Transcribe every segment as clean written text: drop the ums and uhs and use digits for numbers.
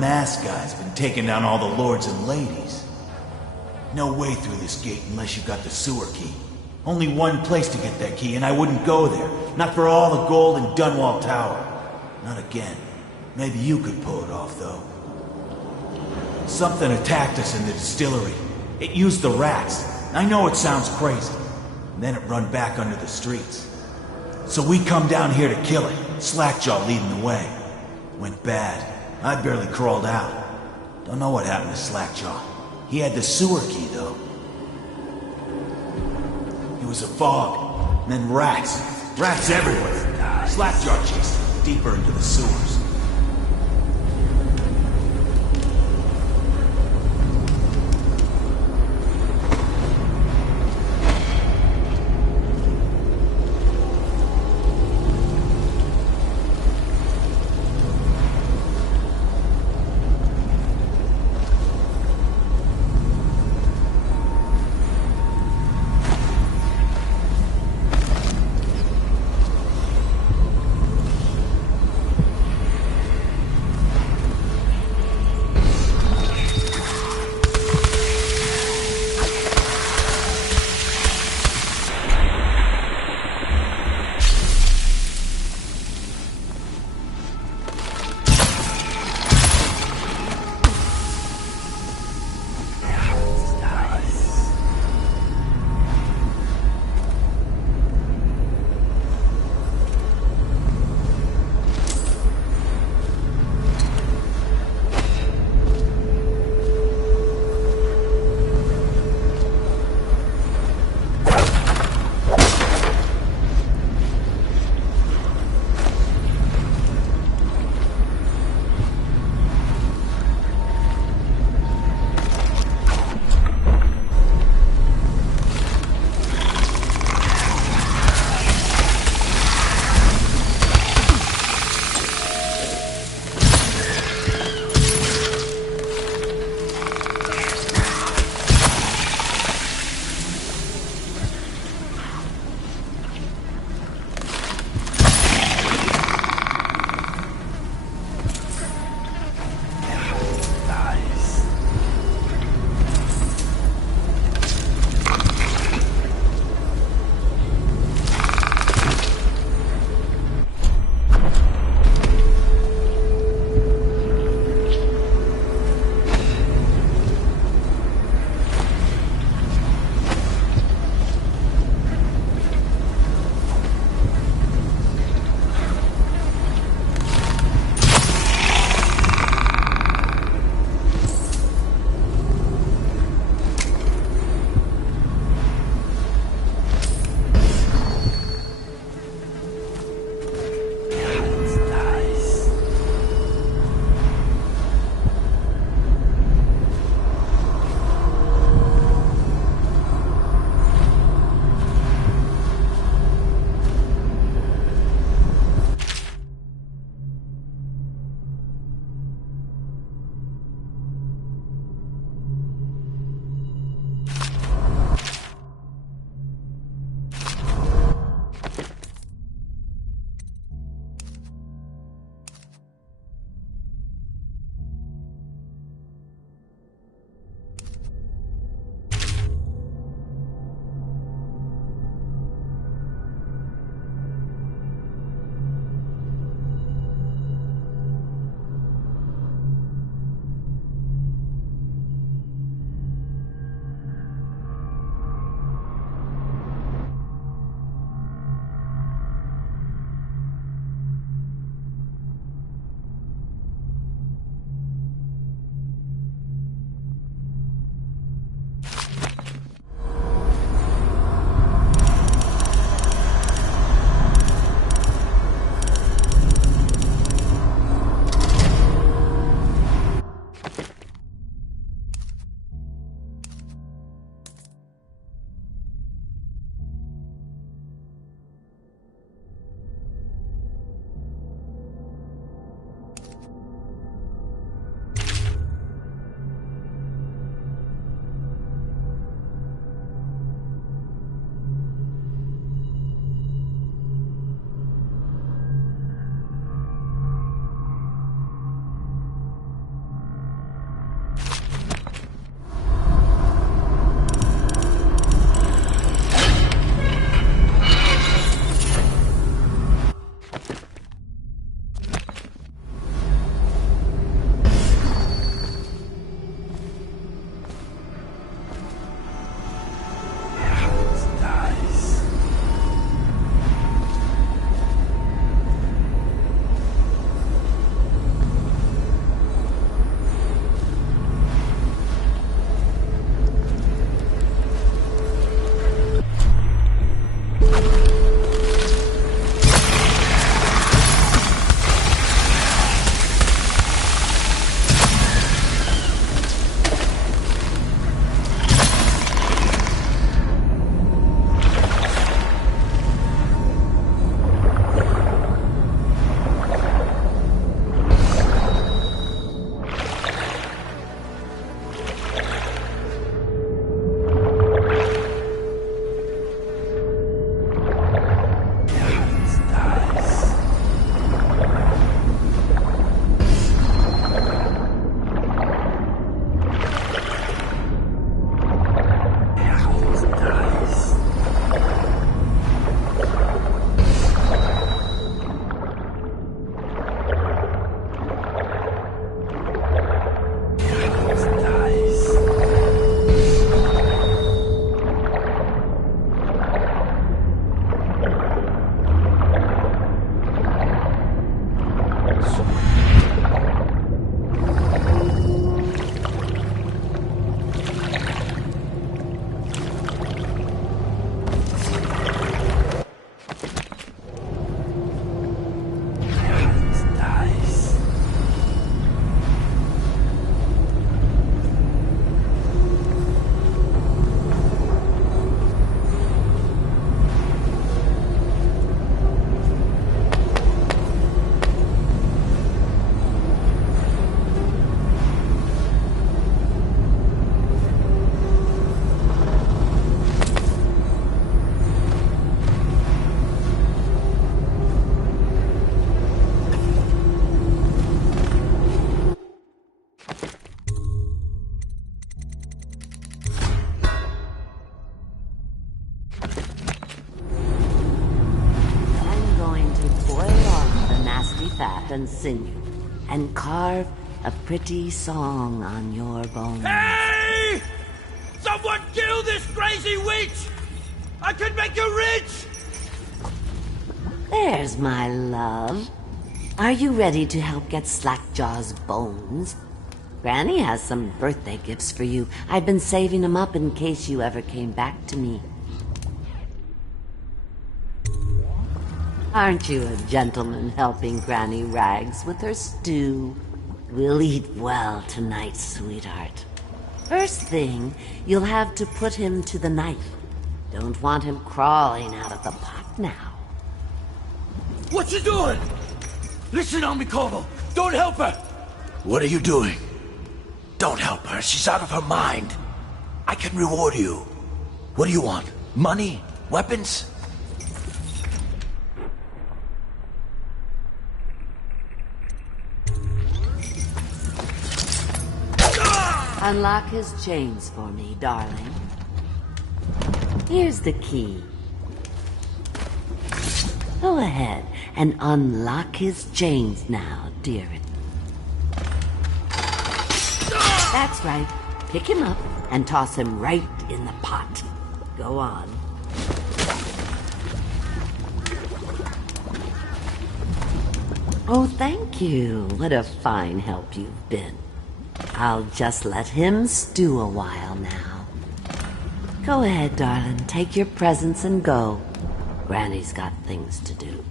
masked guy's been taking down all the lords and ladies. No way through this gate unless you got the sewer key. Only one place to get that key, and I wouldn't go there. Not for all the gold in Dunwall Tower. Not again. Maybe you could pull it off, though. Something attacked us in the distillery. It used the rats. I know it sounds crazy. And then it run back under the streets. So we come down here to kill it, Slackjaw leading the way. Went bad. I barely crawled out. Don't know what happened to Slackjaw. He had the sewer key, though. It was a fog, and then rats. Rats everywhere. Slackjaw chased him deeper into the sewers. fat and sinew, and carve a pretty song on your bones. Hey! Someone kill this crazy witch! I can make you rich! There's my love. Are you ready to help get Slackjaw's bones? Granny has some birthday gifts for you. I've been saving them up in case you ever came back to me. Aren't you a gentleman helping Granny Rags with her stew? We'll eat well tonight, sweetheart. First thing, you'll have to put him to the knife. Don't want him crawling out of the pot now. What you doing? Listen on me, Corvo. Don't help her. What are you doing? Don't help her. She's out of her mind. I can reward you. What do you want? Money? Weapons? Unlock his chains for me, darling. Here's the key. Go ahead and unlock his chains now, dearie. That's right. Pick him up and toss him right in the pot. Go on. Oh, thank you. What a fine help you've been. I'll just let him stew a while now. Go ahead, darling. Take your presents and go. Granny's got things to do.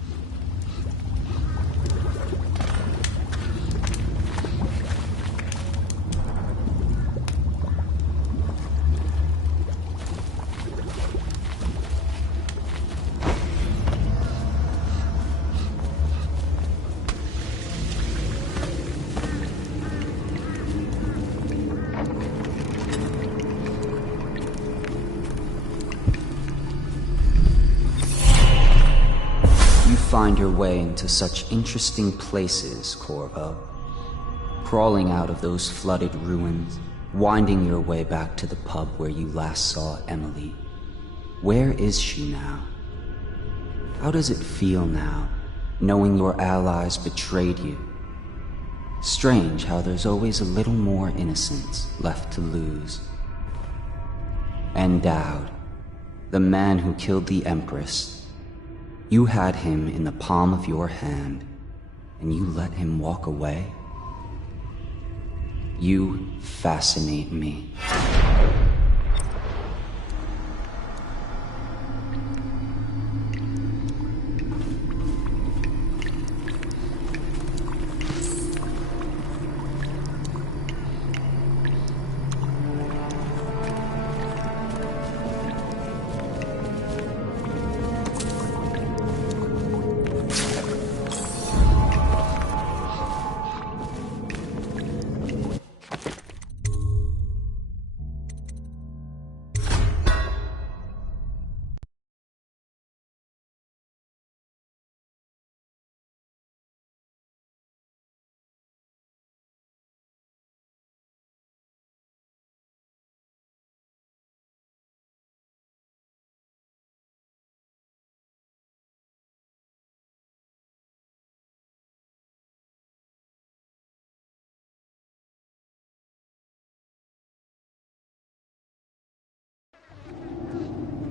Find your way into such interesting places, Corvo. Crawling out of those flooded ruins, winding your way back to the pub where you last saw Emily. Where is she now? How does it feel now, knowing your allies betrayed you? Strange how there's always a little more innocence left to lose. And Dowd, the man who killed the Empress. You had him in the palm of your hand, and you let him walk away? You fascinate me.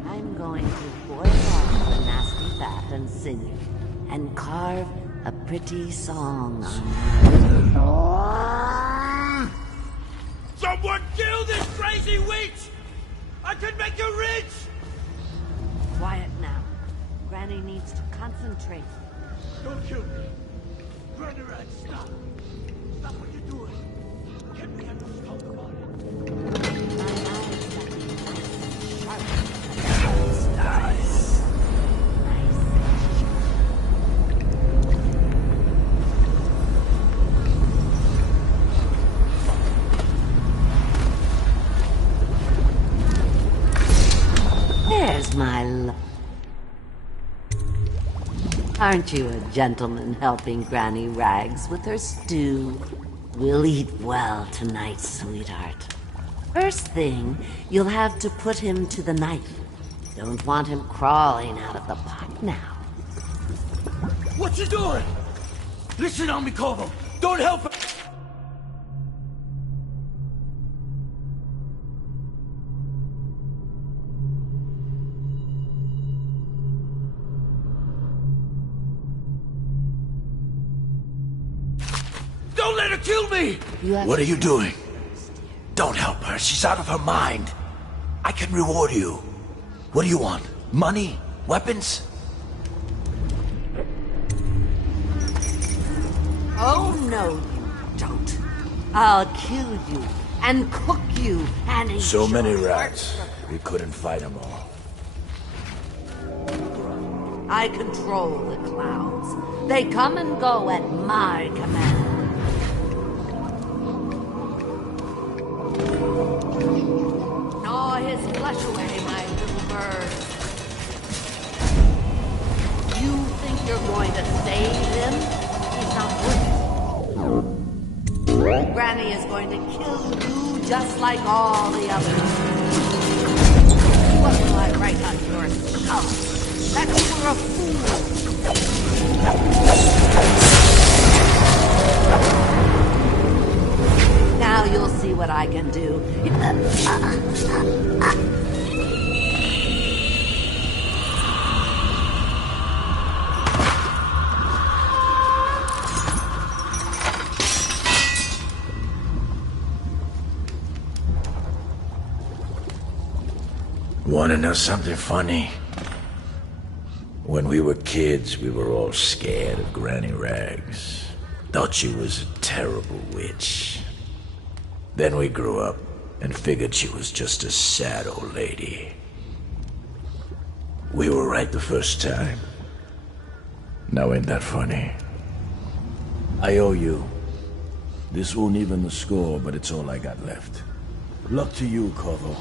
I'm going to boil off the nasty fat and sinew, and carve a pretty song on Someone kill this crazy witch! I can make you rich! Quiet now. Granny needs to concentrate. Don't kill me. Granny Rat, stop. Stop what you're doing. Can we have to talk about it? My eyes got me nice and sharp. Nice. There's my love. Aren't you a gentleman helping Granny Rags with her stew? We'll eat well tonight, sweetheart. First thing, you'll have to put him to the knife. Don't want him crawling out of the pot now. What you doing? Listen on me, Corvo. Don't help her. Don't let her kill me! What are you doing? Don't help her. She's out of her mind. I can reward you. What do you want? Money? Weapons? Oh, no, you don't. I'll kill you and cook you and eat So many your rats. heart. We couldn't fight them all. I control the clouds. They come and go at my command. Gnaw his flesh away, my little bird. You think you're going to save him? He's not worth it. Granny is going to kill you just like all the others. What will I write on your skull? That you were a fool. Now you'll see what I can do. Want to know something funny? When we were kids, we were all scared of Granny Rags. Thought she was a terrible witch. Then we grew up and figured she was just a sad old lady. We were right the first time. Now ain't that funny? I owe you. This won't even the score, but it's all I got left. Luck to you, Corvo.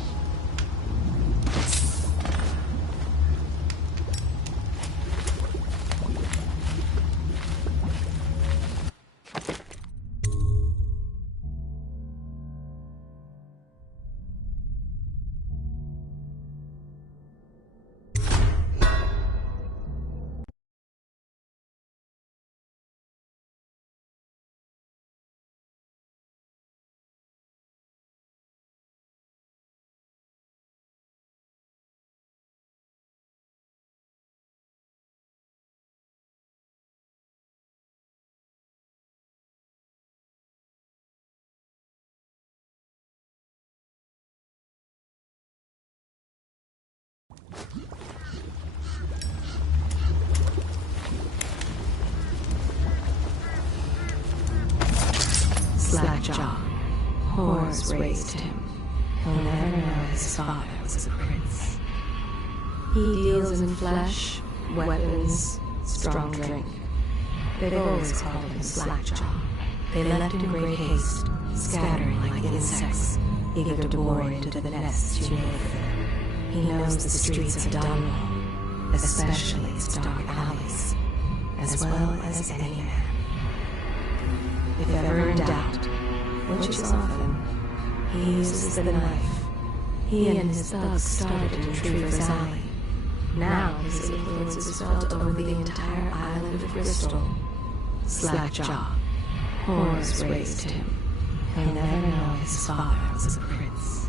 Slackjaw. Horrors raised him. He'll never know his father was a prince. He deals in flesh, weapons, strong drink. They've always called him Slackjaw. They left in great haste, scattering like insects, eager to bore into the nests you made for them. He knows the streets of Dunwall, especially its dark alleys, as well as any man. If ever in doubt, which is often, he uses the knife. He and his thugs started in Retriever's Alley. Now his influence is felt over the entire island of Bristol. Slackjaw. Horrors raised him. He'll never know his father was a prince.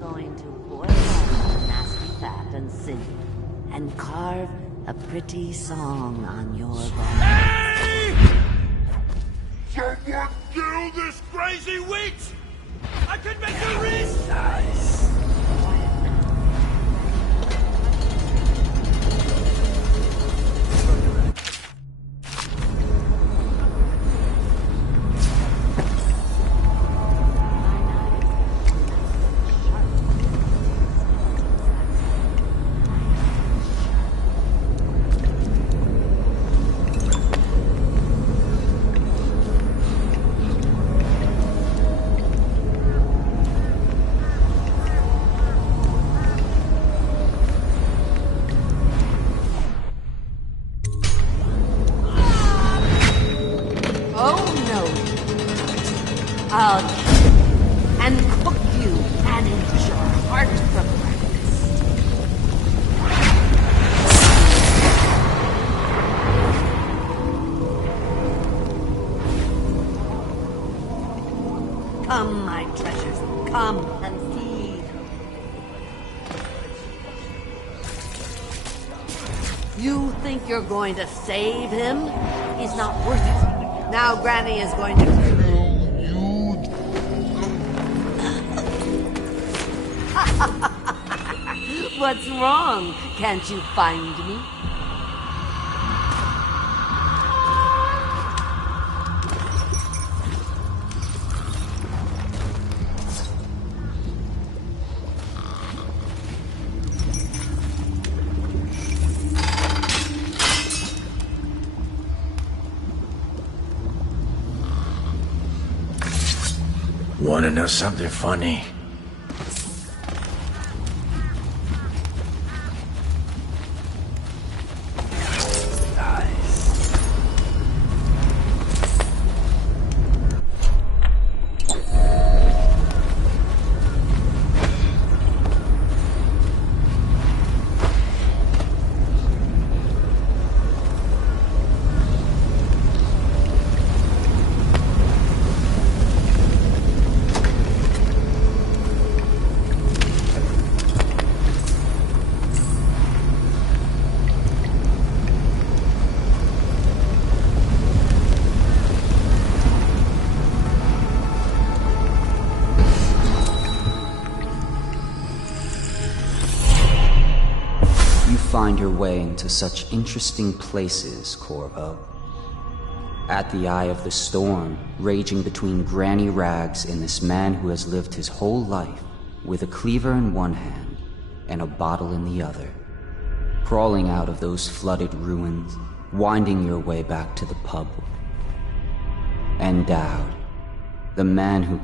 I'm going to boil up the nasty fat and sinew and carve a pretty song on your bones. Hey! Someone kill this crazy witch! I can make a wrist! Nice. I'll kill you and cook you and eat your heart for breakfast. Come, my treasures, come and feed. You think you're going to save him? He's not worth it. Now Granny is going to kill him. What's wrong? Can't you find me? Wanna know something funny? Find your way into such interesting places, Corvo. At the eye of the storm, raging between Granny Rags and this man who has lived his whole life with a cleaver in one hand and a bottle in the other. Crawling out of those flooded ruins, winding your way back to the pub. And Dowd, the man who...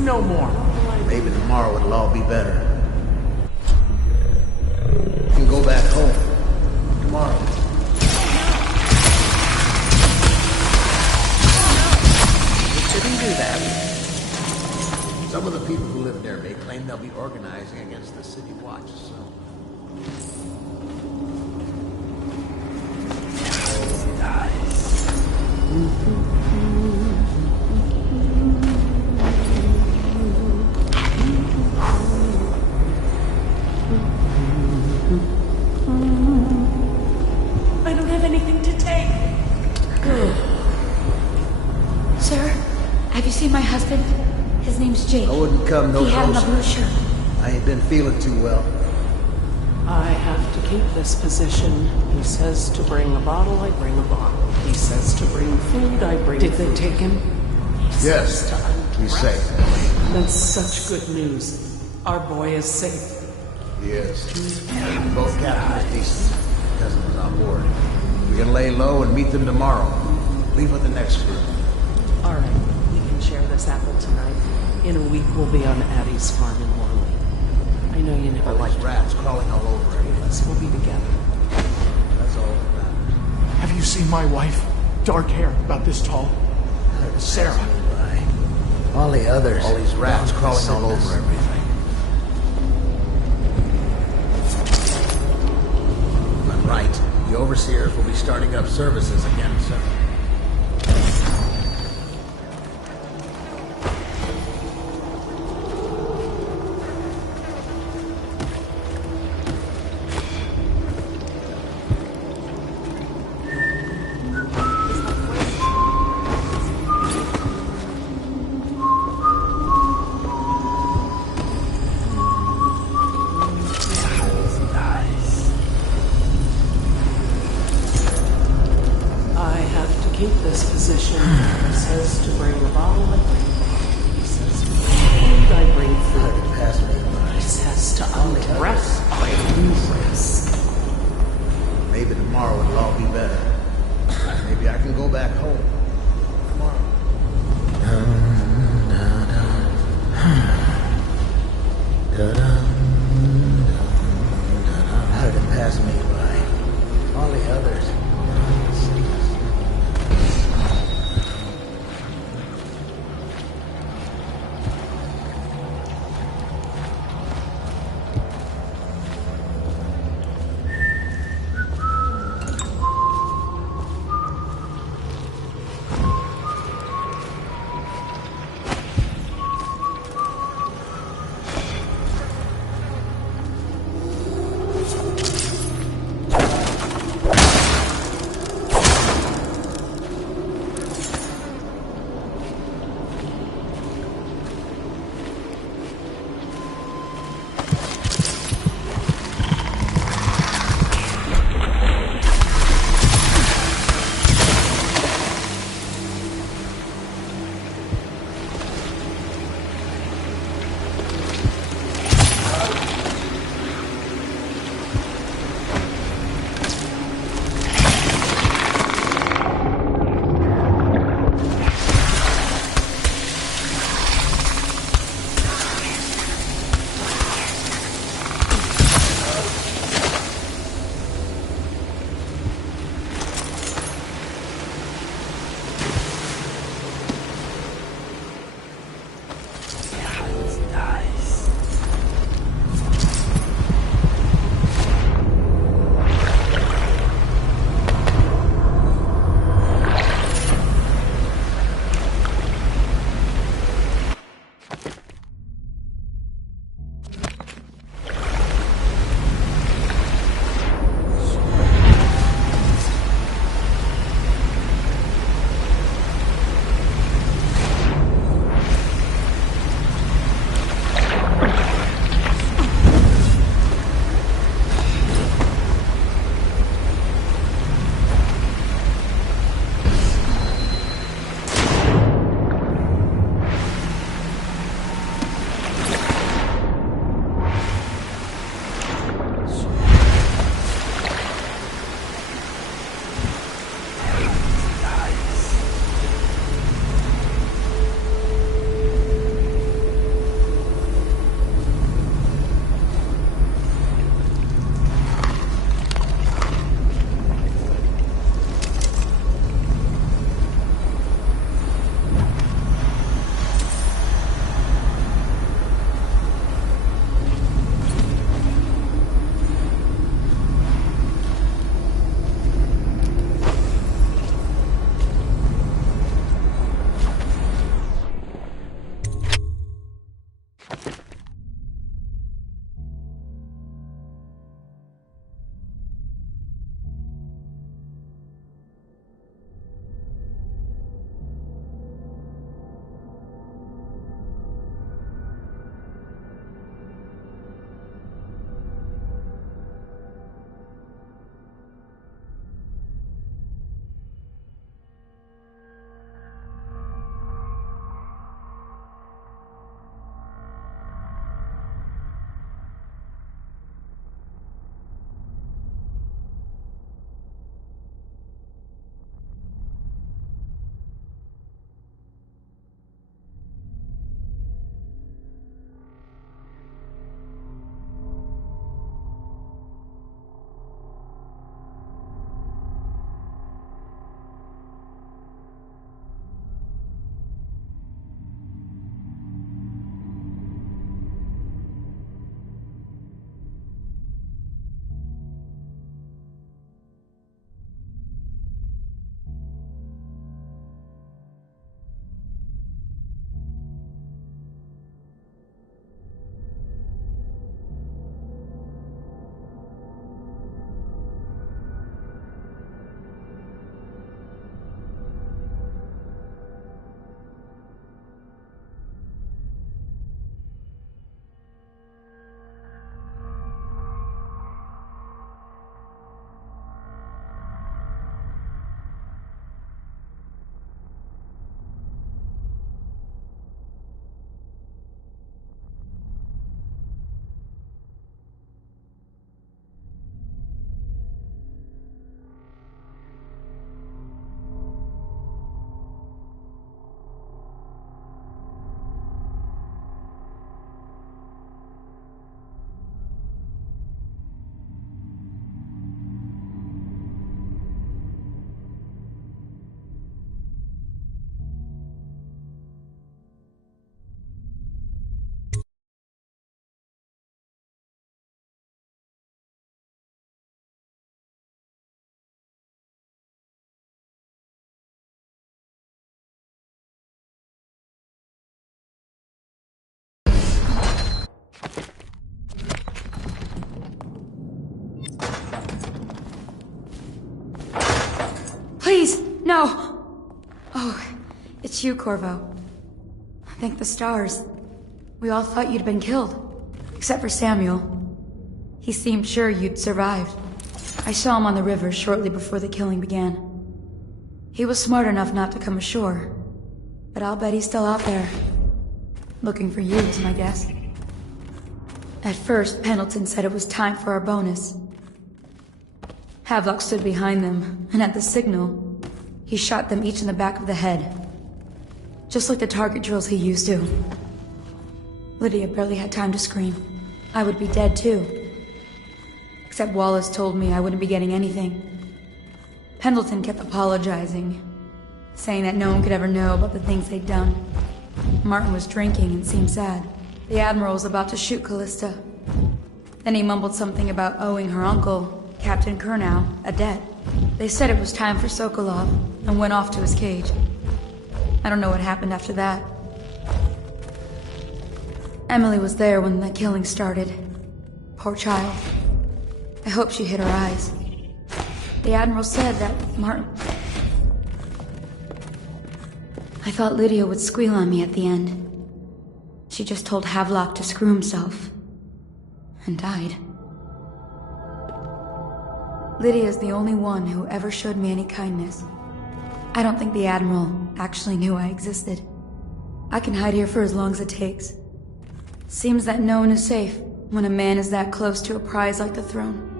No more. Maybe tomorrow it'll all be better. You can go back home. Tomorrow. You shouldn't do that. Some of the people who live there may claim they'll be organizing against the city watch, so... I don't have anything to take. Sir, have you seen my husband? His name's Jake. I wouldn't come no He had on a closer. blue shirt. I ain't been feeling too well. I have to keep this position. He says to bring a bottle, I bring a bottle. He says to bring food, I bring food. Did they take him? Yes, he's safe. That's such good news. Our boy is safe. He is. Both captains are decent. Cousin was on board. We can lay low and meet them tomorrow. Leave with the next group. All right, we can share this apple tonight. In a week, we'll be on Addie's farm in Morley. I know you never All liked these rats crawling all over everything. us. We'll be together. That's all that matters. Have you seen my wife? Dark hair, about this tall. Sarah. All the others. All these rats crawling all over everything. I'm right. The overseers will be starting up services again soon. I have to keep this position. He says to bring a bottle, I bring a bottle. He says to bring food, I bring food. Pass me by. He says to undress, I undress. Maybe tomorrow it'll all be better. Maybe I can go back home. Tomorrow. How did it pass me by? All the others. No! Oh, it's you, Corvo. Thank the stars. We all thought you'd been killed. Except for Samuel. He seemed sure you'd survived. I saw him on the river shortly before the killing began. He was smart enough not to come ashore. But I'll bet he's still out there. Looking for you is my guess. At first, Pendleton said it was time for our bonus. Havelock stood behind them, and at the signal, he shot them each in the back of the head. Just like the target drills he used to. Lydia barely had time to scream. I would be dead too. Except Wallace told me I wouldn't be getting anything. Pendleton kept apologizing, saying that no one could ever know about the things they'd done. Martin was drinking and seemed sad. The Admiral was about to shoot Callista. Then he mumbled something about owing her uncle, Captain Kurnow, a debt. They said it was time for Sokolov, and went off to his cage. I don't know what happened after that. Emily was there when the killing started. Poor child. I hope she hid her eyes. The Admiral said that Martin... I thought Lydia would squeal on me at the end. She just told Havelock to screw himself. And died. Lydia's the only one who ever showed me any kindness. I don't think the Admiral actually knew I existed. I can hide here for as long as it takes. Seems that no one is safe when a man is that close to a prize like the throne.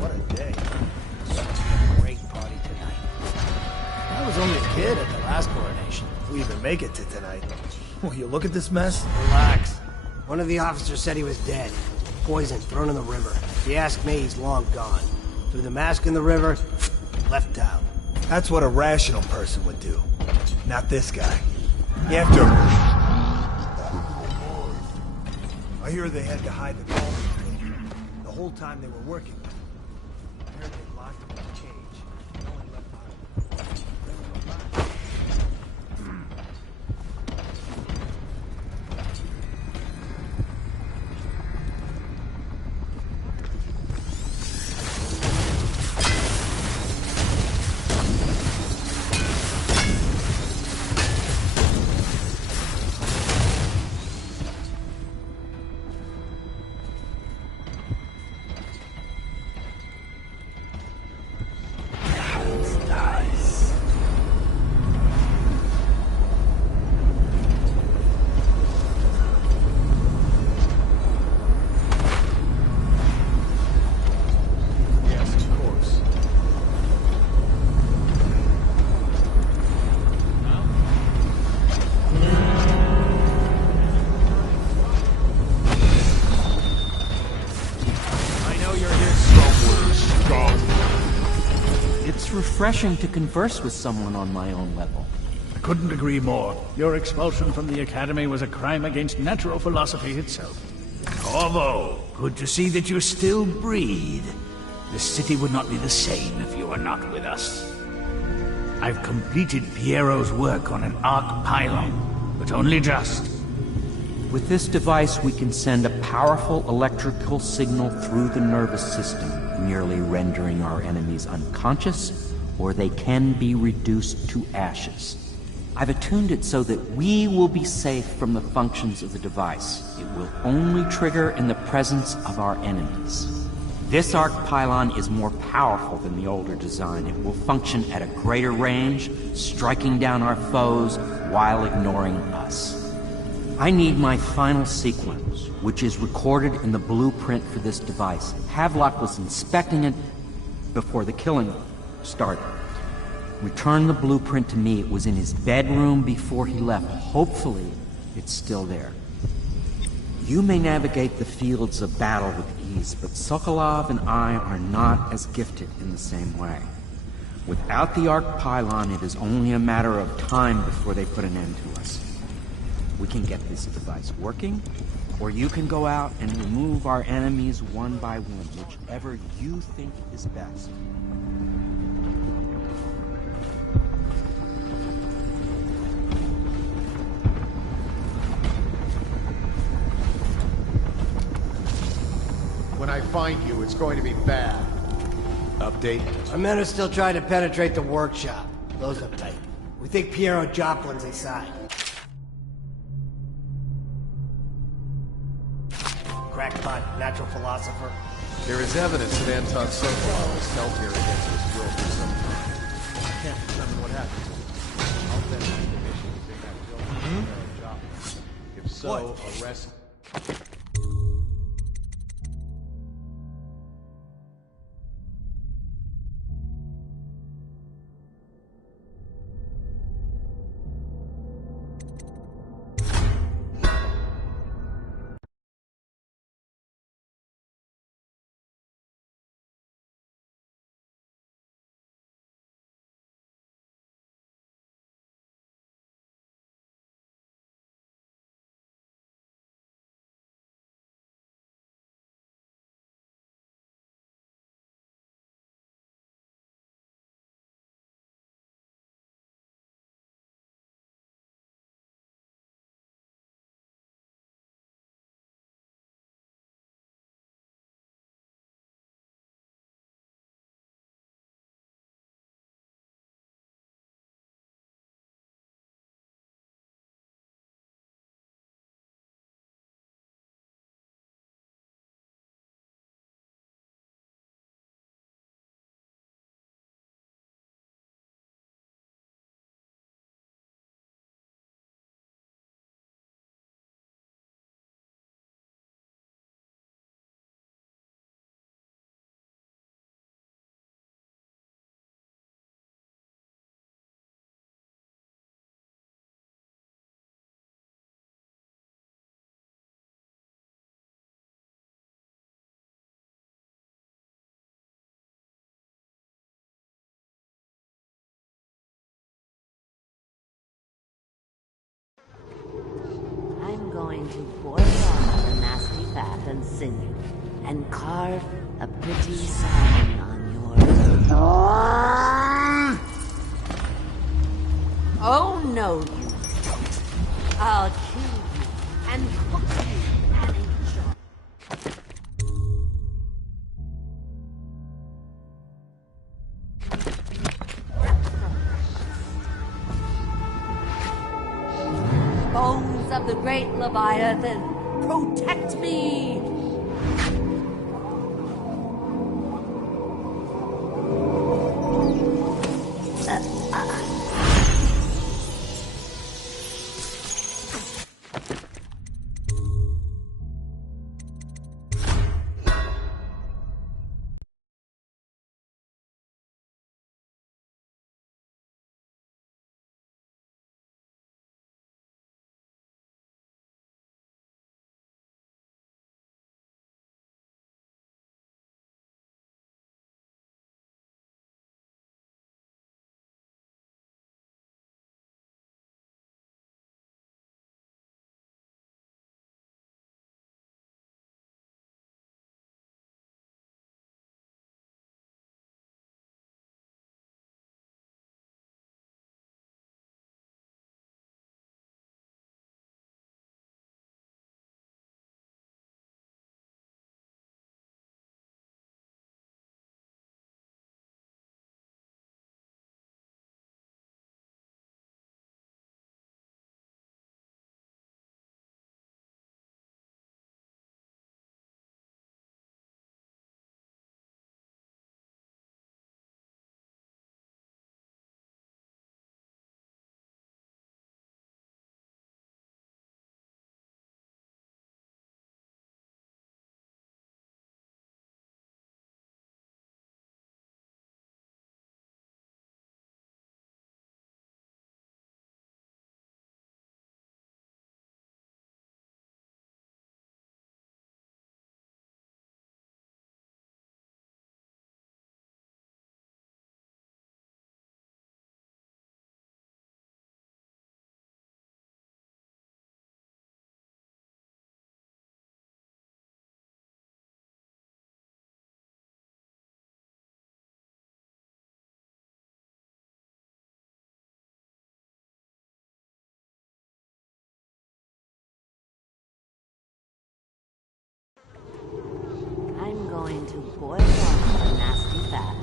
What a day. A great party tonight. I was only a kid at the last coronation. If we even make it to tonight. Will you look at this mess? Relax. One of the officers said he was dead. Poisoned, thrown in the river. If you ask me, he's long gone. Threw the mask in the river, left town. That's what a rational person would do. Not this guy. You have to... I hear they had to hide the cauldron the whole time they were working. I heard they locked him in a cage. No one left behind. Refreshing to converse with someone on my own level. I couldn't agree more. Your expulsion from the Academy was a crime against natural philosophy itself. Corvo, good to see that you still breathe. The city would not be the same if you were not with us. I've completed Piero's work on an arc pylon, but only just. With this device, we can send a powerful electrical signal through the nervous system, merely rendering our enemies unconscious, or they can be reduced to ashes. I've attuned it so that we will be safe from the functions of the device. It will only trigger in the presence of our enemies. This arc pylon is more powerful than the older design. It will function at a greater range, striking down our foes while ignoring us. I need my final sequence, which is recorded in the blueprint for this device. Havelock was inspecting it before the killing started. Return the blueprint to me. It was in his bedroom before he left. Hopefully, it's still there. You may navigate the fields of battle with ease, but Sokolov and I are not as gifted in the same way. Without the arc pylon, it is only a matter of time before they put an end to us. We can get this device working, or you can go out and remove our enemies one by one, whichever you think is best. find you, it's going to be bad. Update? Our men are still trying to penetrate the workshop. Those are tight. We think Piero Joplin's inside. Crackpot, natural philosopher. There is evidence that Anton Sokolov was held here against his will for some time. I can't determine what happened to him. I'll send information using that building for Joplin. If so, arrest... I'm going to boil off the nasty fat and sinew, and carve a pretty sign on your... Oh no, you don't. I'll kill you and cook you and enjoy. Bones of the great Leviathan, protect me!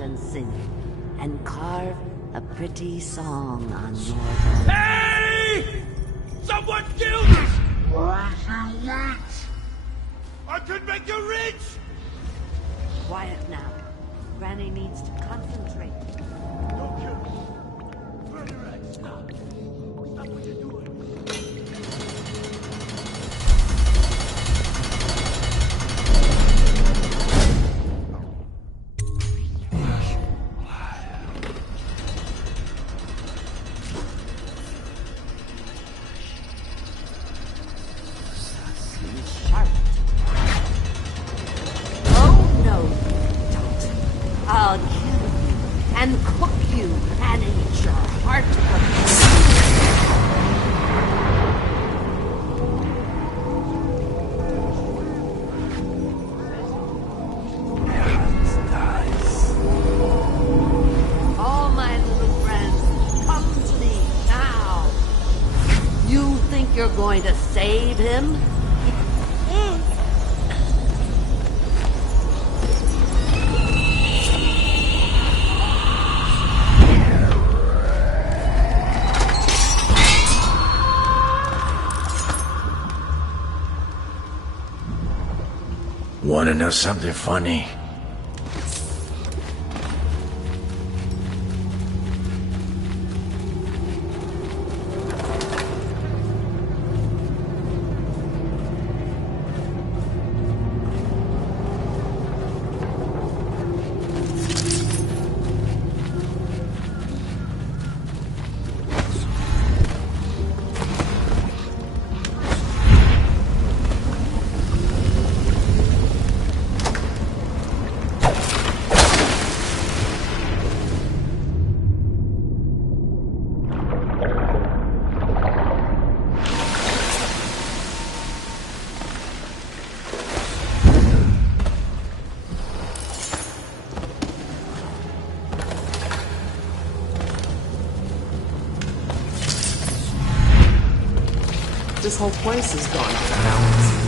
and sing it, and carve a pretty song on your bones. Hey! Someone killed us! I could make you rich! Quiet now. Granny needs to concentrate. Don't kill me. Where you at? Stop. Stop what you're doing. Oh, no, don't. I'll kill you and cook you and eat your heart from all my little friends, come to me now. You think you're going to save him? Wanna know something funny? This whole place has gone off balance.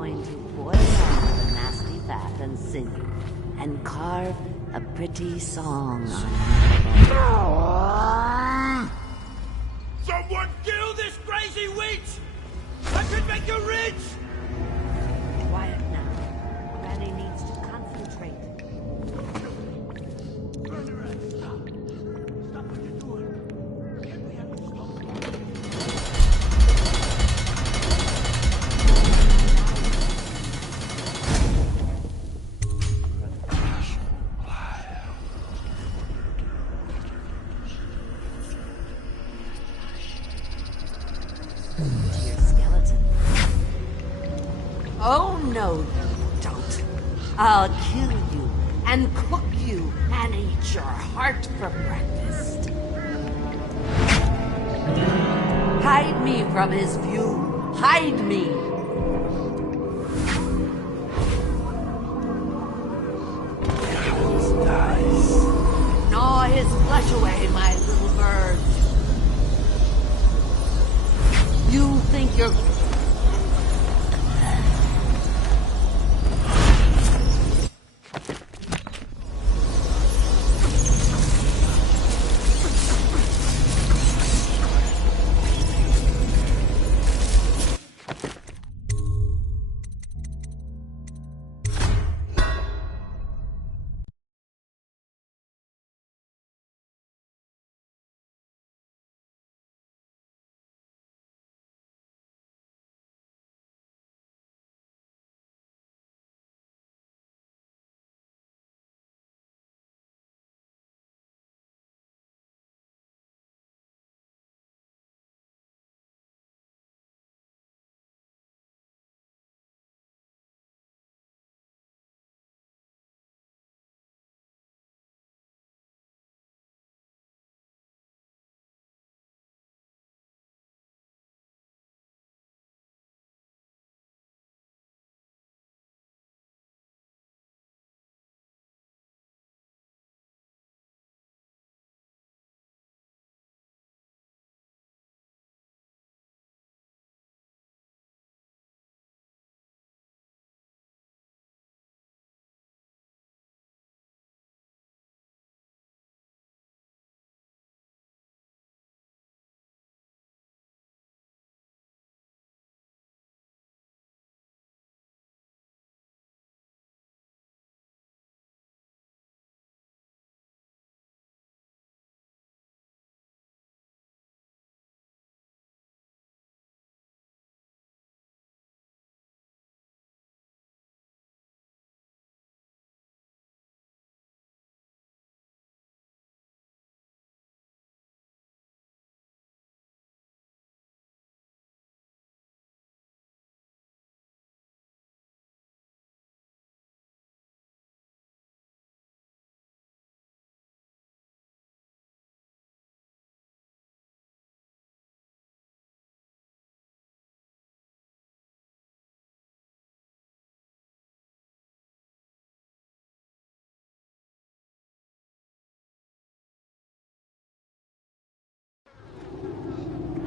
going to boil off the nasty fat and sinew and carve a pretty song on it. Someone kill this crazy witch! I could make you rich! Quiet now. Granny needs to concentrate. Stop what you're doing. Can't we have it stop? Dear skeleton. Oh, no, you don't. I'll kill you and cook you and eat your heart for breakfast. Hide me from his view. Hide me. Gnaw his flesh away, my little birds. You think you're...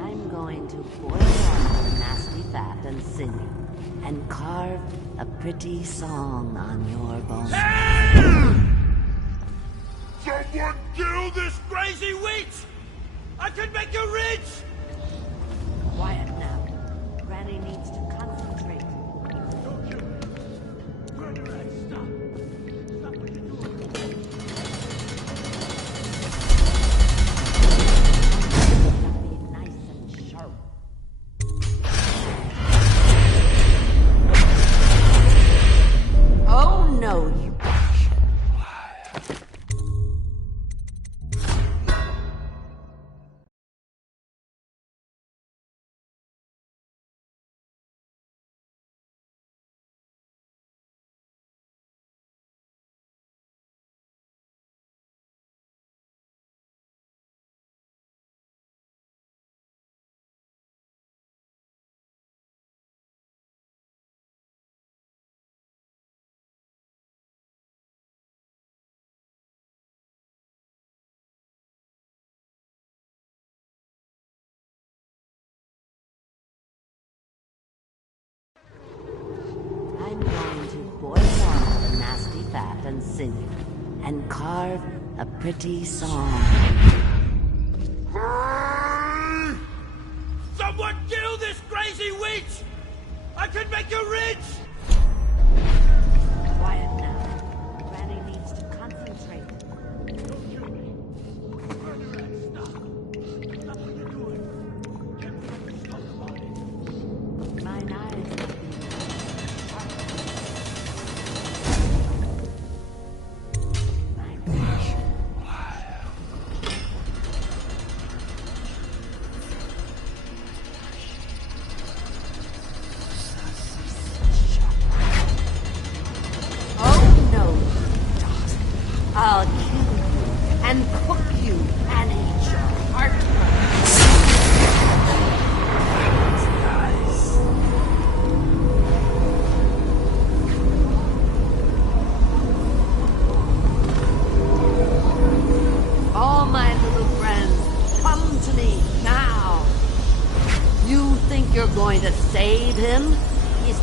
I'm going to boil off the nasty fat and sinew and carve a pretty song on your bones. Someone kill this crazy witch! I could make you rich! Quiet now. Granny needs to concentrate. Don't you? Turn your head, stop. Stop what you're doing. Be nice and sharp. Oh no, you sinew and carve a pretty song. Someone kill this crazy witch! I can make her rich! Quiet now. Granny needs to concentrate. Mine eyes. Oh no, I'll kill you and cook you and eat your heart. All my little friends, come to me now. You think you're going to save him? He's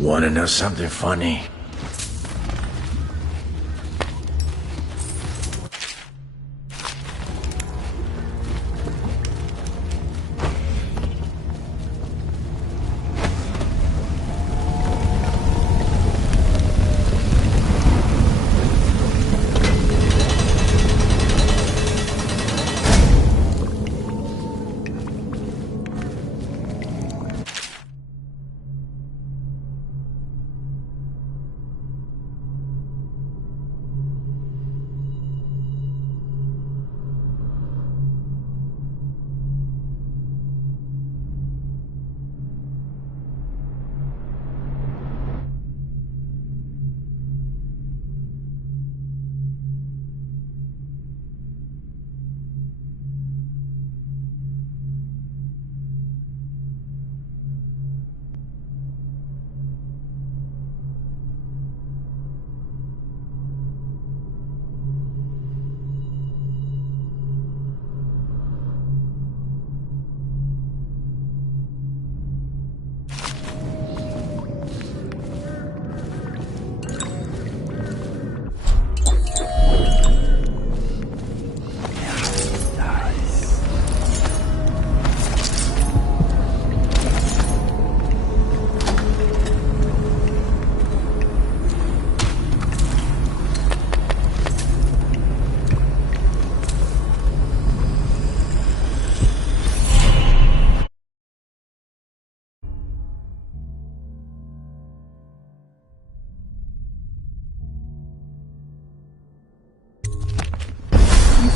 Wanna know something funny?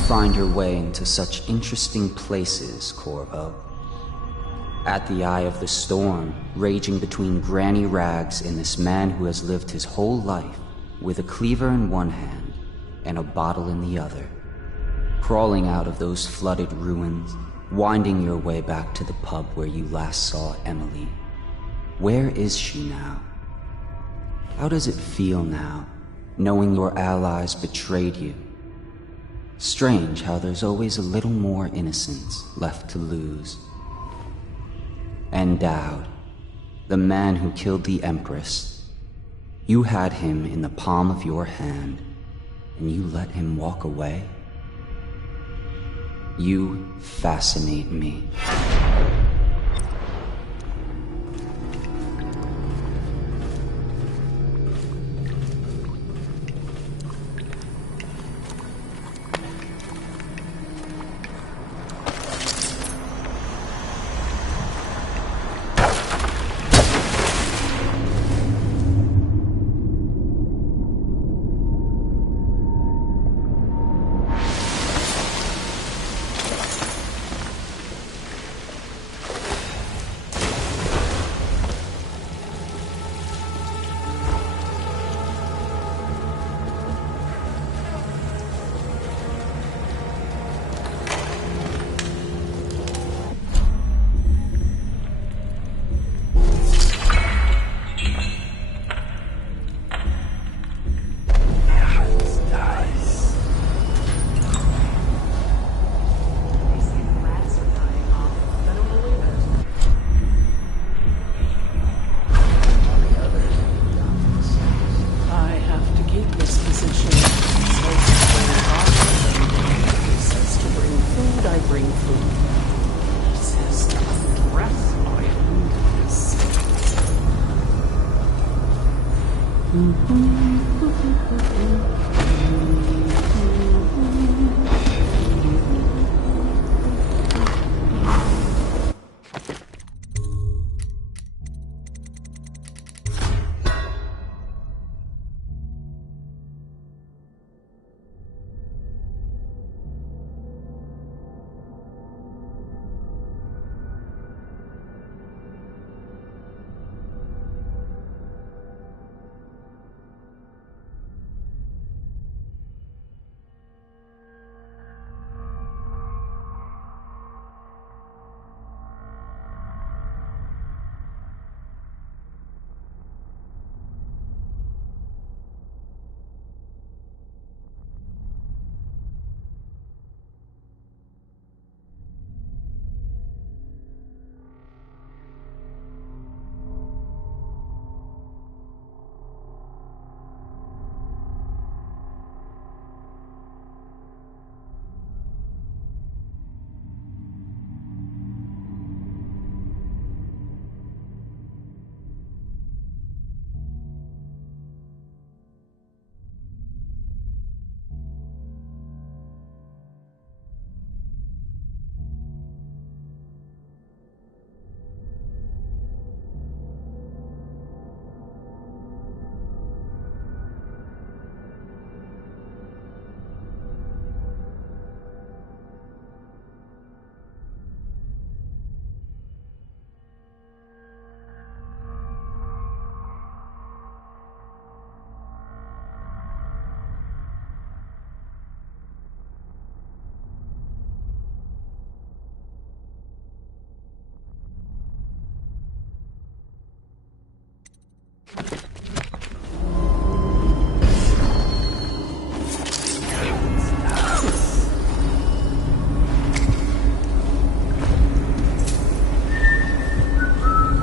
Find your way into such interesting places, Corvo. At the eye of the storm, raging between granny rags and this man who has lived his whole life with a cleaver in one hand and a bottle in the other. Crawling out of those flooded ruins, winding your way back to the pub where you last saw Emily. Where is she now? How does it feel now, knowing your allies betrayed you? Strange how there's always a little more innocence left to lose. And Dowd, the man who killed the Empress. You had him in the palm of your hand, and you let him walk away? You fascinate me. I bring food. He says, breath I lose.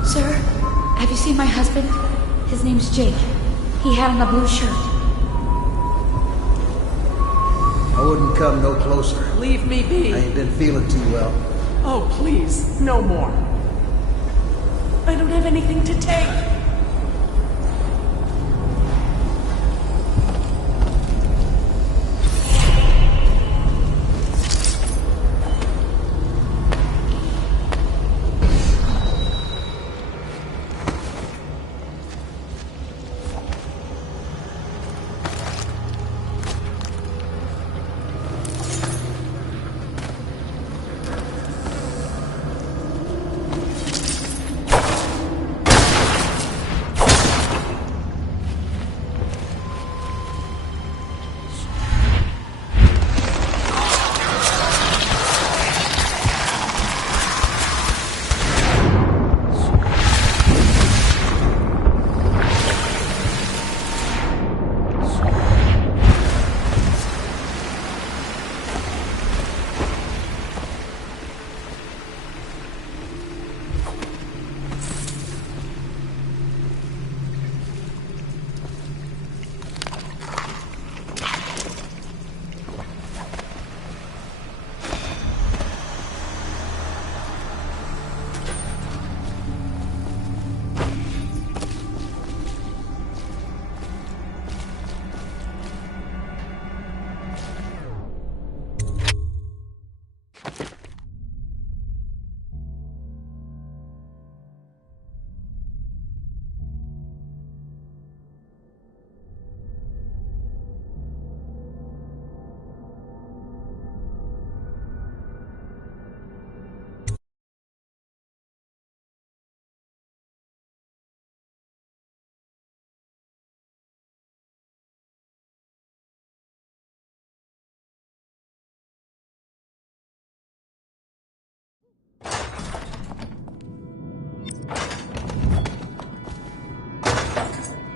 Sir, have you seen my husband? His name's Jake. He had on a blue shirt. I wouldn't come no closer. Leave me be. I ain't been feeling too well. Oh, please, no more. I don't have anything to take.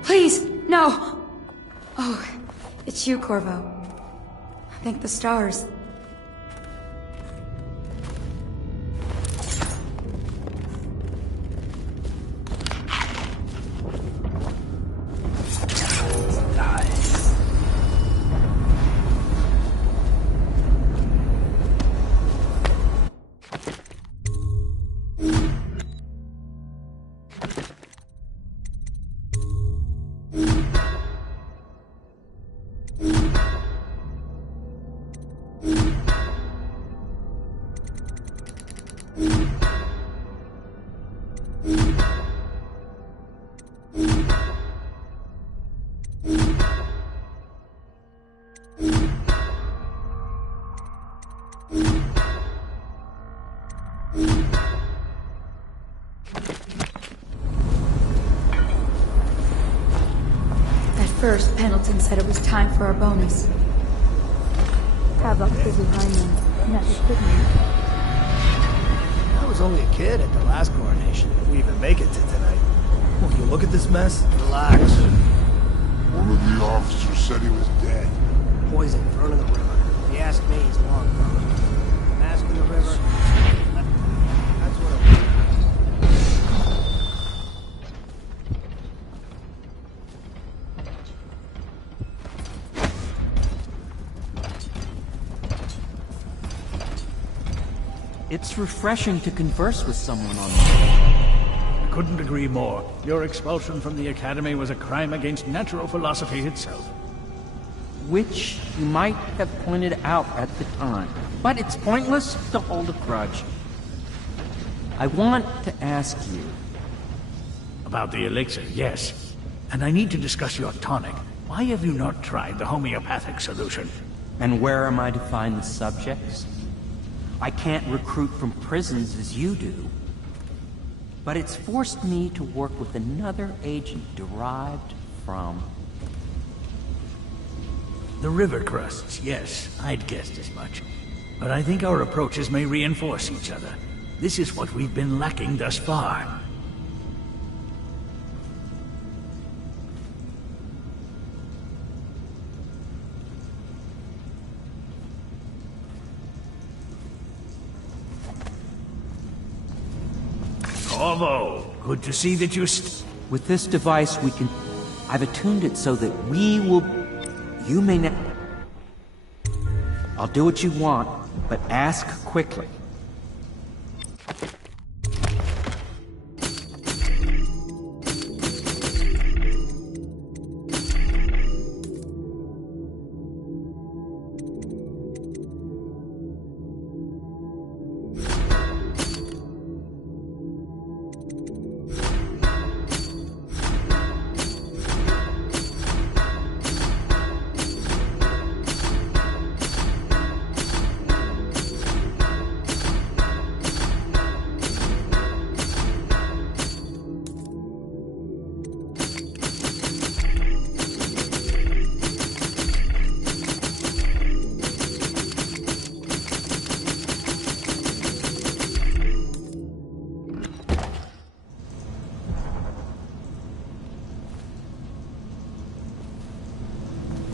Please, no! Oh, it's you, Corvo. Thank the stars. first, Pendleton said it was time for our bonus. Havoc is behind them. Not the kidney. I was only a kid at the last coronation, if we even make it to tonight. Will you look at this mess? Relax. One of the officers said he was dead. Poison thrown in the river. He asked me, he's long gone. Mask in the river. That's what it was. It's refreshing to converse with someone on I couldn't agree more. Your expulsion from the Academy was a crime against natural philosophy itself. which you might have pointed out at the time. But it's pointless to hold a grudge. I want to ask you... About the elixir, yes. And I need to discuss your tonic. Why have you not tried the homeopathic solution? And where am I to find the subjects? I can't recruit from prisons as you do. But it's forced me to work with another agent derived from... The river crusts, yes. I'd guessed as much. But I think our approaches may reinforce each other. This is what we've been lacking thus far. Corvo, good to see that you're With this device, we can... I've attuned it so that we will... You may not... I'll do what you want, but ask quickly.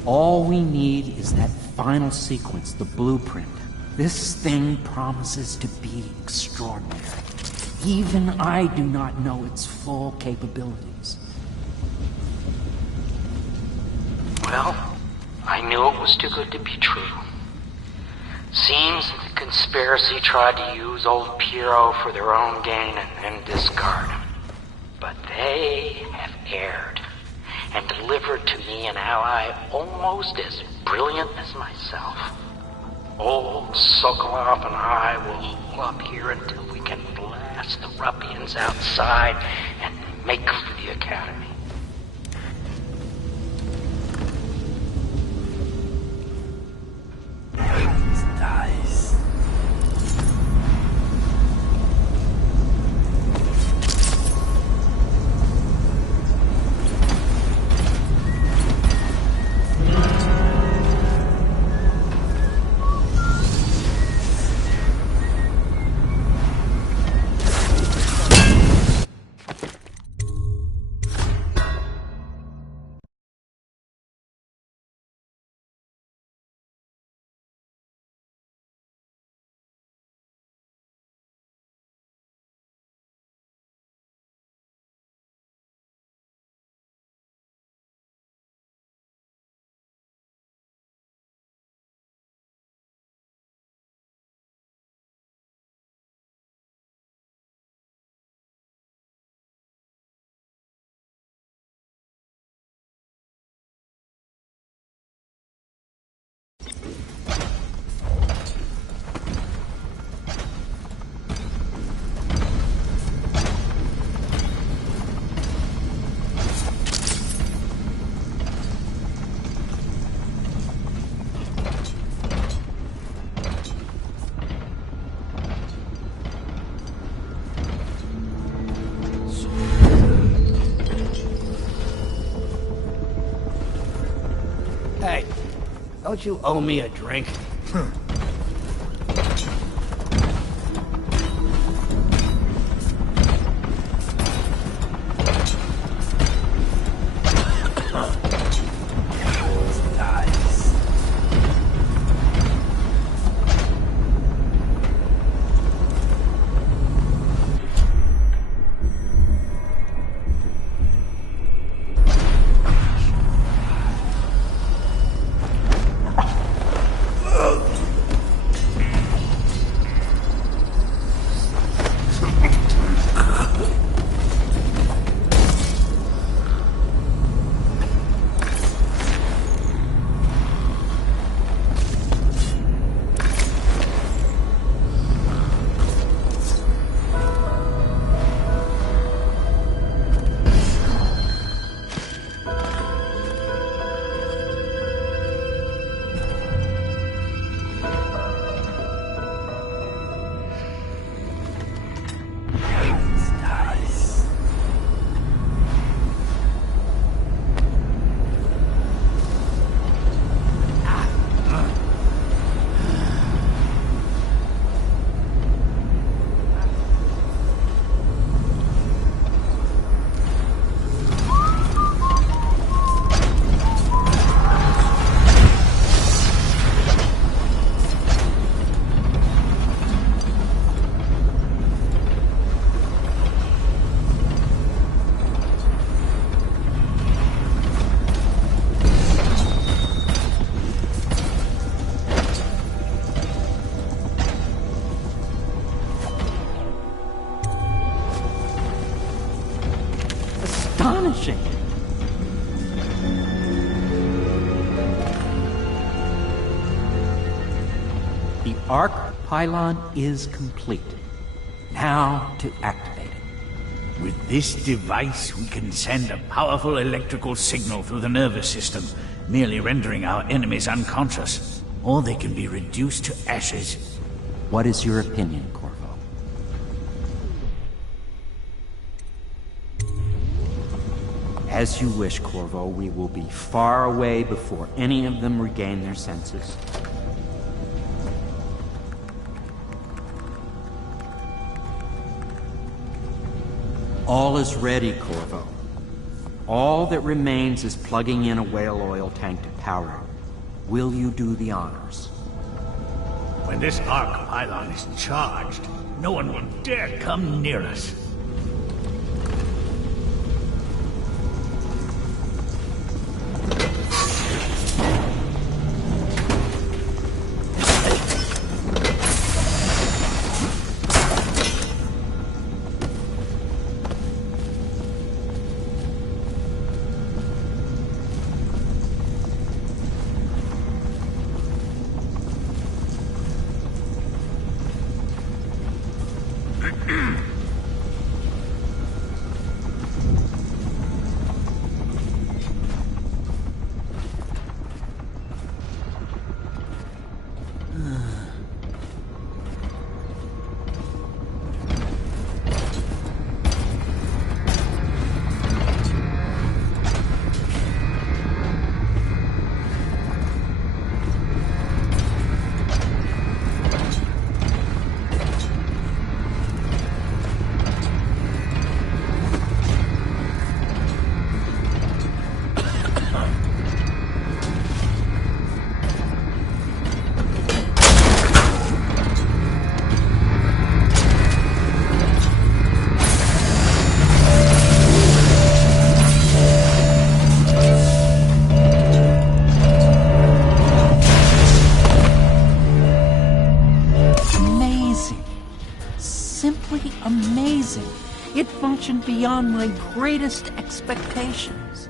All we need is that final sequence, the blueprint. This thing promises to be extraordinary. Even I do not know its full capabilities. Well, I knew it was too good to be true. Seems the conspiracy tried to use old Piero for their own gain and discard him. But they have erred and delivered to me an ally almost as brilliant as myself. Old Sokolov and I will hole up here until we can blast the ruffians outside and make for the Academy. Nice. Don't you owe me a drink? Astonishing! The arc pylon is complete. Now to activate it. With this device, we can send a powerful electrical signal through the nervous system, merely rendering our enemies unconscious. Or they can be reduced to ashes. What is your opinion, Corvo? As you wish, Corvo. We will be far away before any of them regain their senses. All is ready, Corvo. All that remains is plugging in a whale oil tank to power it. Will you do the honors? When this arc pylon is charged, no one will dare come near us. Amazing. It functioned beyond my greatest expectations.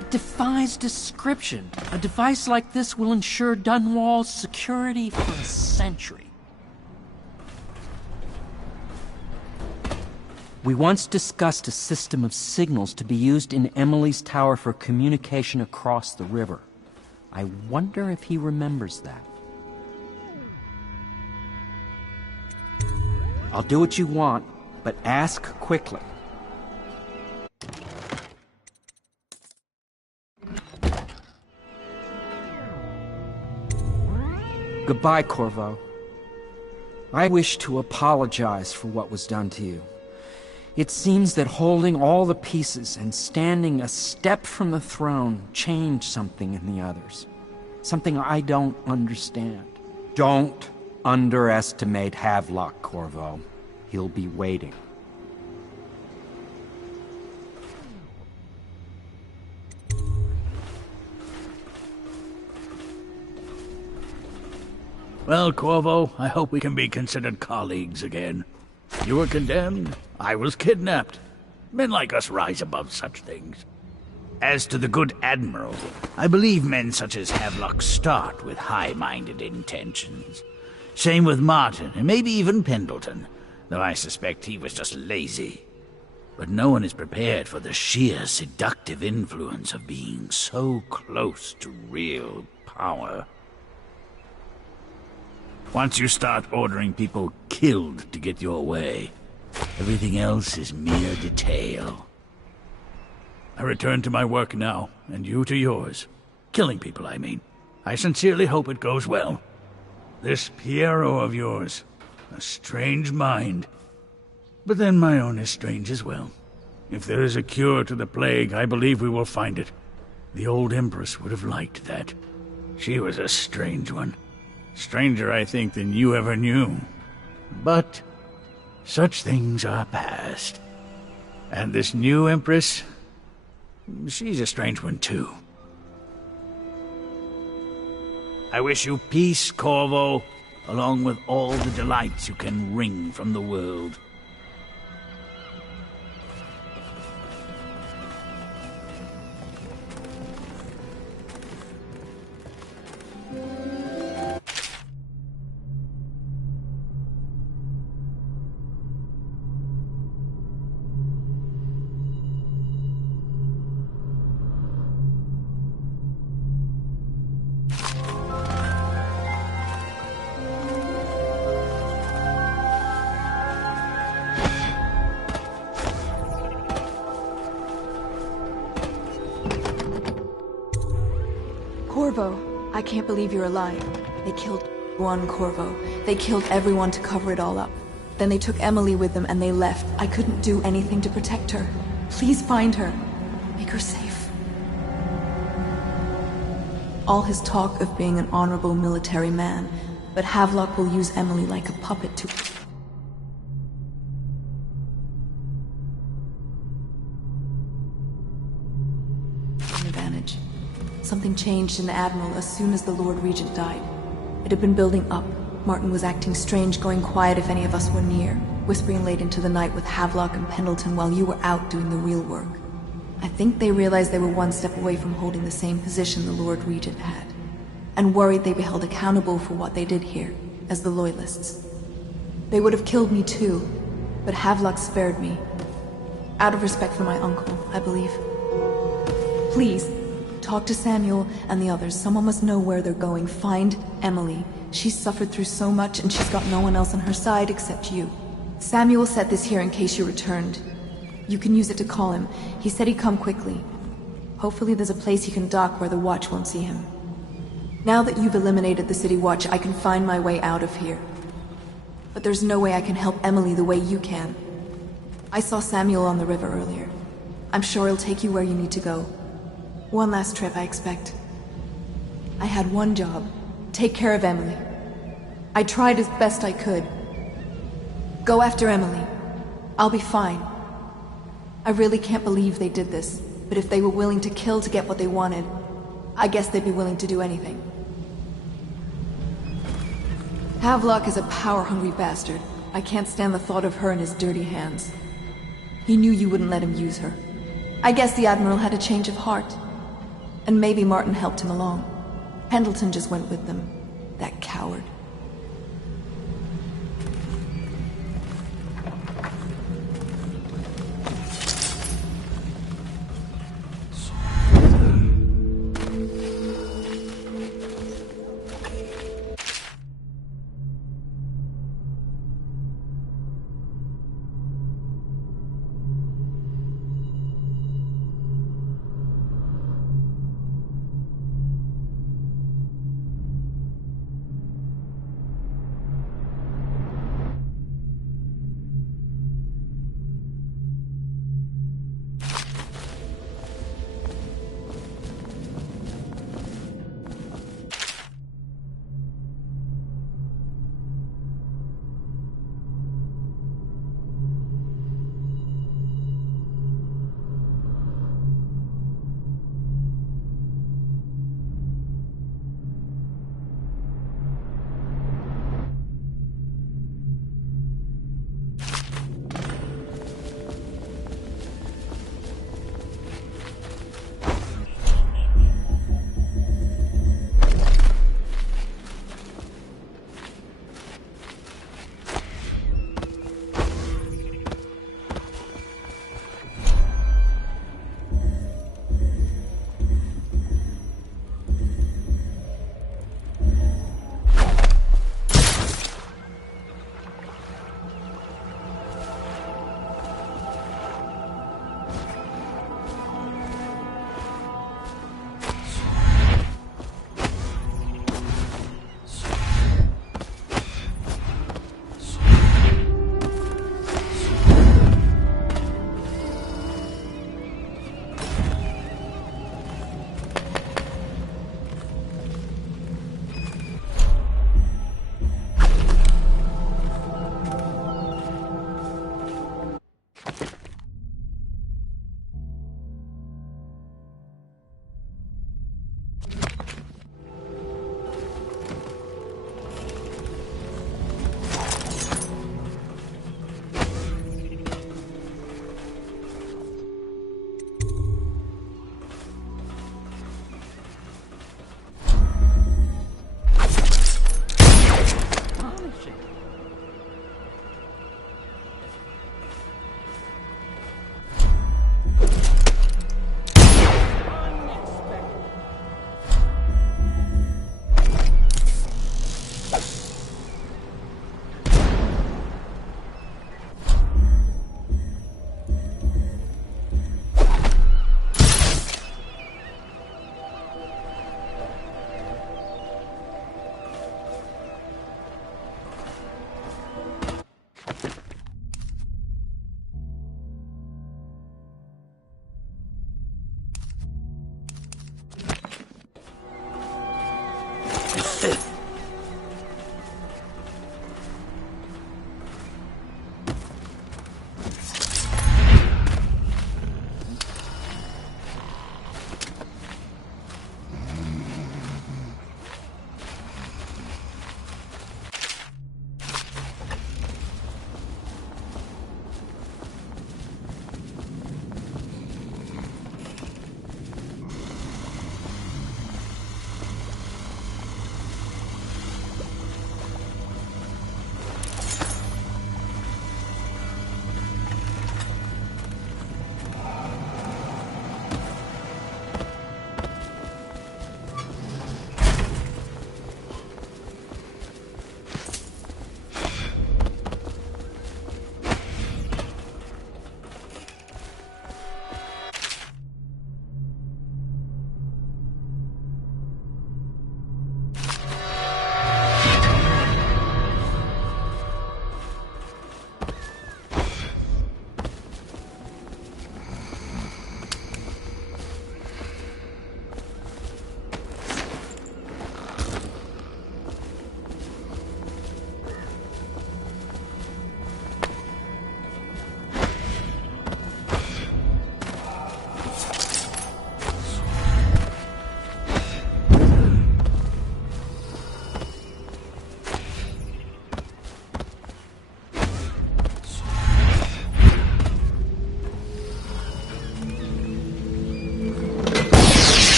It defies description. A device like this will ensure Dunwall's security for a century. We once discussed a system of signals to be used in Emily's tower for communication across the river. I wonder if he remembers that. I'll do what you want, but ask quickly. Goodbye, Corvo. I wish to apologize for what was done to you. It seems that holding all the pieces and standing a step from the throne changed something in the others. Something I don't understand. Don't underestimate Havelock, Corvo. He'll be waiting. Well, Corvo, I hope we can be considered colleagues again. You were condemned, I was kidnapped. Men like us rise above such things. As to the good Admiral, I believe men such as Havelock start with high-minded intentions. Same with Martin, and maybe even Pendleton, though I suspect he was just lazy. But no one is prepared for the sheer seductive influence of being so close to real power. Once you start ordering people killed to get your way, everything else is mere detail. I return to my work now, and you to yours. Killing people, I mean. I sincerely hope it goes well. This Piero of yours, a strange mind. But then my own is strange as well. If there is a cure to the plague, I believe we will find it. The old Empress would have liked that. She was a strange one. Stranger, I think, than you ever knew. But such things are past. And this new Empress, she's a strange one too. I wish you peace, Corvo, along with all the delights you can wring from the world. Corvo, I can't believe you're alive. They killed one Corvo. They killed everyone to cover it all up. Then they took Emily with them and they left. I couldn't do anything to protect her. Please find her. Make her safe. All his talk of being an honorable military man, but Havelock will use Emily like a puppet to... advantage. Something changed in the Admiral as soon as the Lord Regent died. It had been building up. Martin was acting strange, going quiet if any of us were near, whispering late into the night with Havelock and Pendleton while you were out doing the real work. I think they realized they were one step away from holding the same position the Lord Regent had, and worried they'd be held accountable for what they did here, as the Loyalists. They would have killed me too, but Havelock spared me. Out of respect for my uncle, I believe. Please, talk to Samuel and the others. Someone must know where they're going. Find Emily. She's suffered through so much, and she's got no one else on her side except you. Samuel set this here in case you returned. You can use it to call him. He said he'd come quickly. Hopefully there's a place he can dock where the Watch won't see him. Now that you've eliminated the City Watch, I can find my way out of here. But there's no way I can help Emily the way you can. I saw Samuel on the river earlier. I'm sure he'll take you where you need to go. One last trip, I expect. I had one job. Take care of Emily. I tried as best I could. Go after Emily. I'll be fine. I really can't believe they did this, but if they were willing to kill to get what they wanted, I guess they'd be willing to do anything. Havelock is a power-hungry bastard. I can't stand the thought of her in his dirty hands. He knew you wouldn't let him use her. I guess the Admiral had a change of heart. And maybe Martin helped him along. Pendleton just went with them. That coward.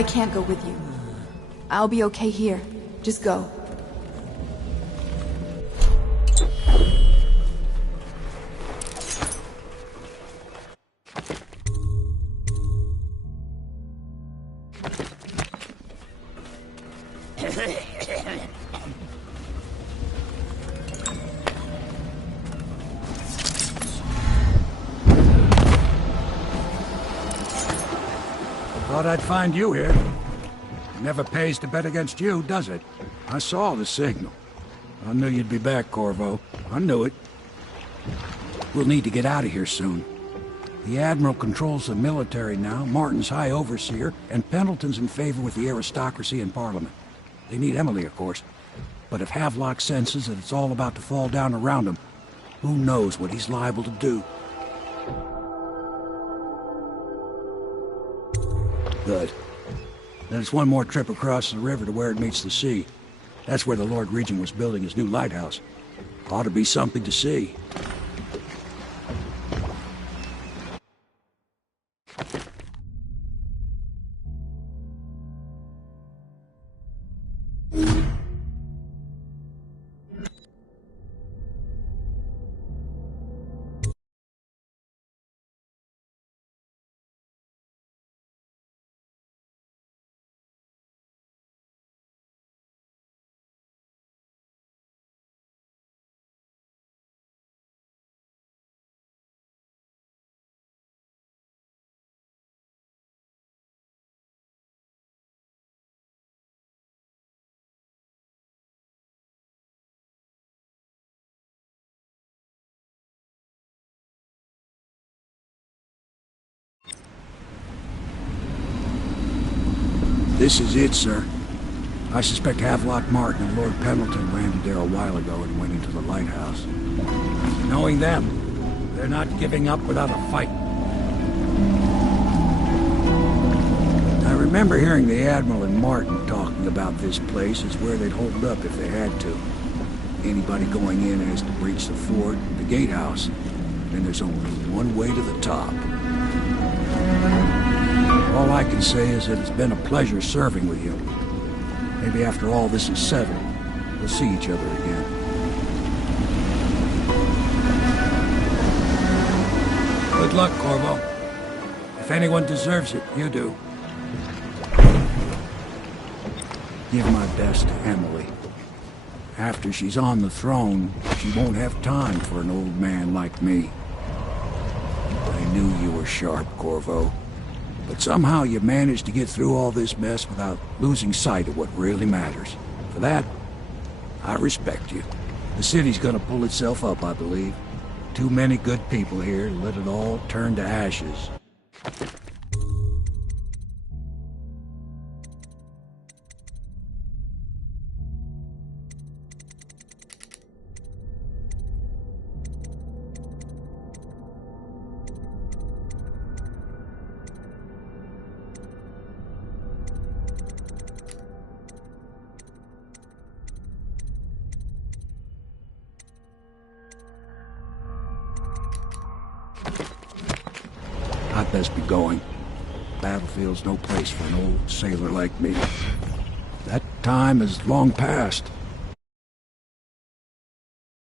I can't go with you. I'll be okay here. Just go. Thought I'd find you here. Never pays to bet against you, does it? I saw the signal. I knew you'd be back, Corvo. I knew it. We'll need to get out of here soon. The Admiral controls the military now, Martin's High Overseer, and Pendleton's in favor with the aristocracy and Parliament. They need Emily, of course. But if Havelock senses that it's all about to fall down around him, who knows what he's liable to do. Good. Then it's one more trip across the river to where it meets the sea. That's where the Lord Regent was building his new lighthouse. Ought to be something to see. This is it, sir. I suspect Havelock Martin and Lord Pendleton landed there a while ago and went into the lighthouse. Knowing them, they're not giving up without a fight. I remember hearing the Admiral and Martin talking about this place as where they'd hold up if they had to. Anybody going in has to breach the fort, the gatehouse, and there's only one way to the top. All I can say is that it's been a pleasure serving with you. Maybe after all this is settled, we'll see each other again. Good luck, Corvo. If anyone deserves it, you do. Give my best to Emily. After she's on the throne, she won't have time for an old man like me. I knew you were sharp, Corvo. But somehow you managed to get through all this mess without losing sight of what really matters. For that, I respect you. The city's gonna pull itself up, I believe. Too many good people here to let it all turn to ashes. I'd best be going. Battlefield's no place for an old sailor like me. That time is long past.